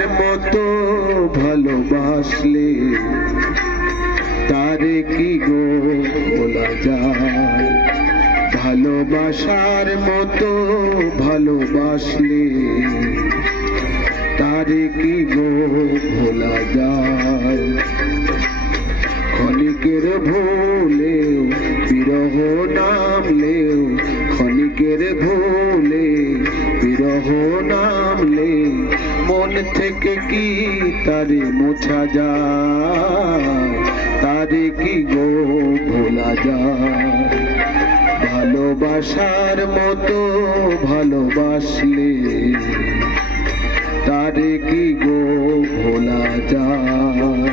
ভালোবাসার মতো ভালোবাসলে তারে কি গো বলা যায়? ভালোবাসার মতো ভালোবাসলে তারে কি গো ভোলা যায়? ক্ষণিকের ভুলেও বিরহ নামলেও, ক্ষণিকের ভুলে বিরহ নামলে মন থেকে কি তারে মোছা যায়? তারে কি গো ভোলা যায়? ভালোবাসার মতো ভালোবাসলে তারে কি গো ভোলা যায়?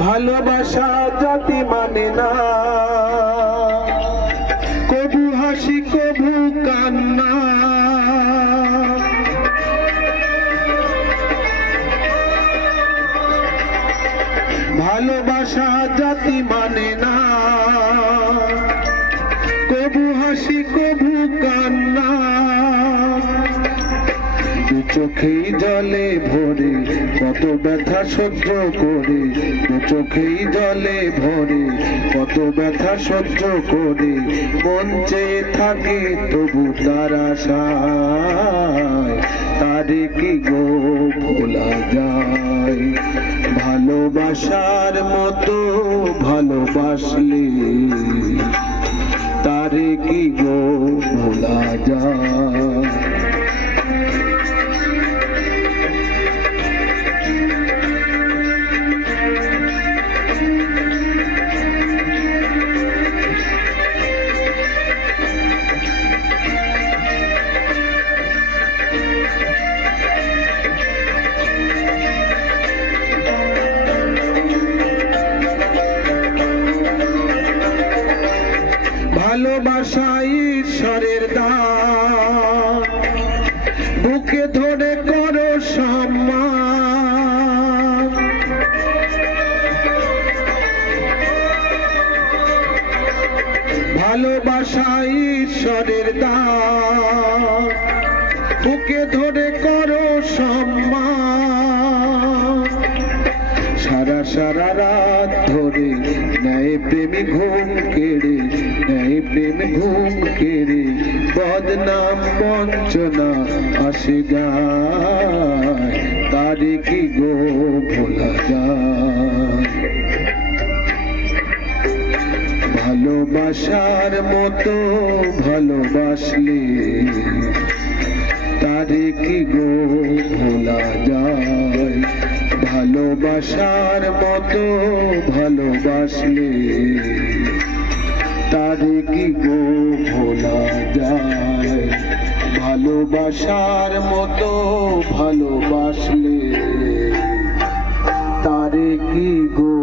ভালোবাসা জাতি মানে না, কবু হাসি কবু কান্না। ভালোবাসা জাতি মানে না, কবু হাসি কবু কান্না। দু চোখেই জলে ভরে কত ব্যথা সহ্য করে, দু চোখেই জলে ভরে কত ব্যথা সহ্য করে মন চেয়ে থাকে তবু তার আশায় তারে কি গো ভোলা যায়? ভালোবাসার মতো ভালোবাসলে তারে কি গো ভোলা যায়? ভালোবাসা ঈশ্বরের দান, বুকে ধরে করো সম্মান। ভালোবাসা ঈশ্বরের দান, বুকে ধরে করো সম্মান। সারা সারা রাত ধরে নেয় প্রেমী ঘুম কেড়ে, নেয় প্রেম ঘুম কেড়ে বদনাম বঞ্চনা আসে যায়। তারে কি গো ভোলা যায়? ভালোবাসার মতো ভালোবাসলে তারে কি গো ভোলা যায়? ভালোবাসার মতো ভালোবাসলে তারে কি গো ভোলা যায়? ভালোবাসার মতো ভালোবাসলে তারে কি গো